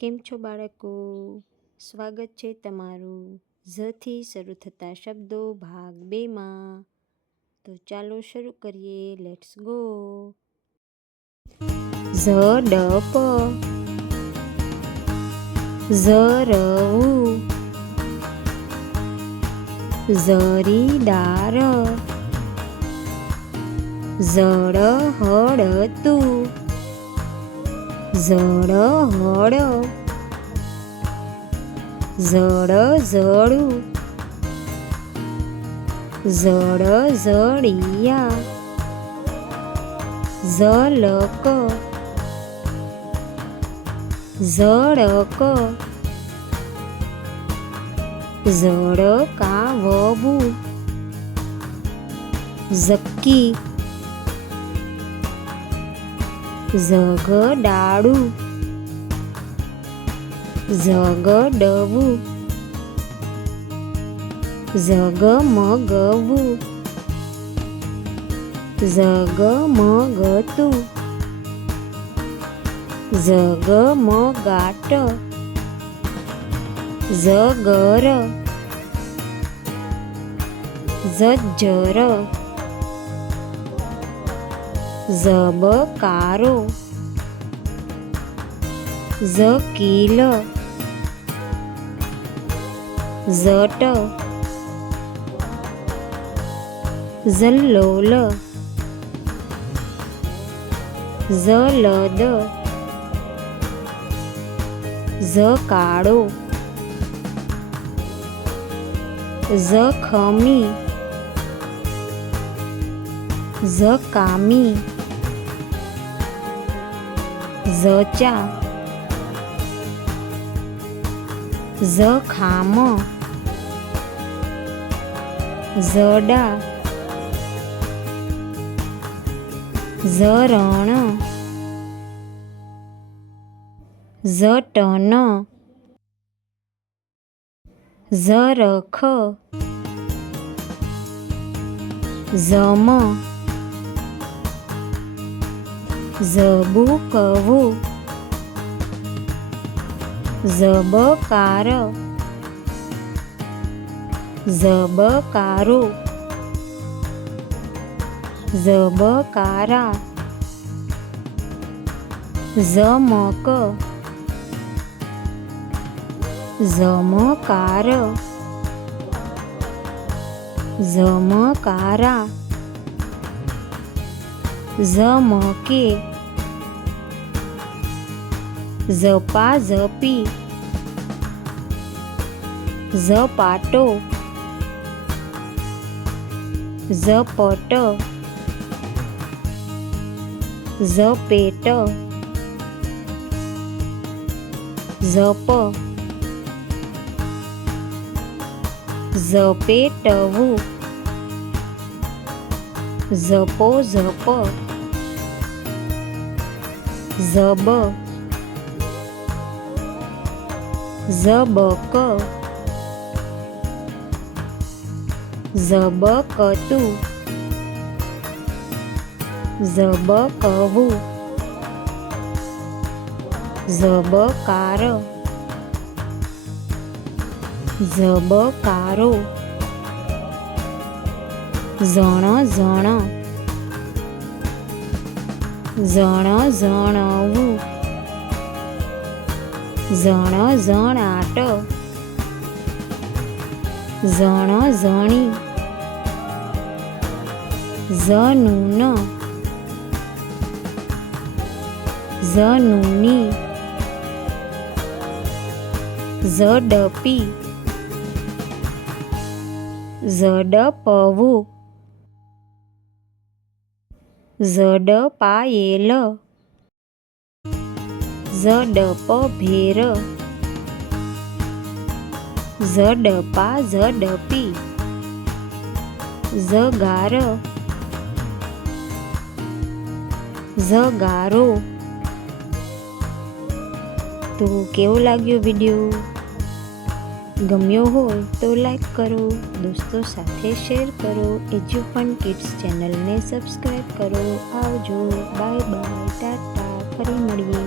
કેમ છો બાળકો? સ્વાગત છે તમારું ઝથી શરૂ થતા શબ્દો ભાગ 2માં. તો ચાલો શરૂ કરીએ. Let's go. ઝડપ, ઝરવું, ઝરીદાર, ઝળહળતું, ઝળહળ, ઝળઝળું, ઝળઝળિયા, ઝલક, ઝળક, ઝળકાવવું, ઝક્કી, ઝઘડાળું, ઝઘડવું, ઝગમગવું, ઝગમગતું, ઝગમગાટ, ઝગર, ઝજ્જર, ઝબકારો, ઝકીલ, ઝટ, ઝલ્લોલ, ઝલદ, ઝકાળો, ઝખમી, ઝકામી, ઝચા, ઝખામ, ઝડા, ઝરણ, ઝટન, ઝરખ, ઝમ, ઝબૂકવું, ઝબકાર, ઝબકારો, ઝબકારા, ઝમક, ઝમકાર, ઝમકારા, ઝમકે, ઝપાઝપી, ઝપાટો, ઝપટ, ઝપેટ, ઝપ, ઝપેટવું, ઝપોઝપ, ઝબ, ઝબક, ઝબકતું, ઝબકવું, ઝબકાર, ઝબકારો, ઝણઝણ, ઝણઝણવું, ઝણઝણાટ, ઝણઝણી, ઝનૂન, ઝનૂની, ઝડપી, ઝડપવું, ઝડપાયેલ, ઝડપભેર, ઝડપા ઝડપી, ઝગાર, ઝગારો. તો કેવો લાગ્યો વિડીયો? ગમ્યો હોય તો લાઈક કરો, દોસ્તો સાથે શેર કરો, એજ્યુફન કિડ્સ ચેનલને સબસ્ક્રાઈબ કરો. આવજો, બાય બાય, ટાટા, ફરી મળીએ.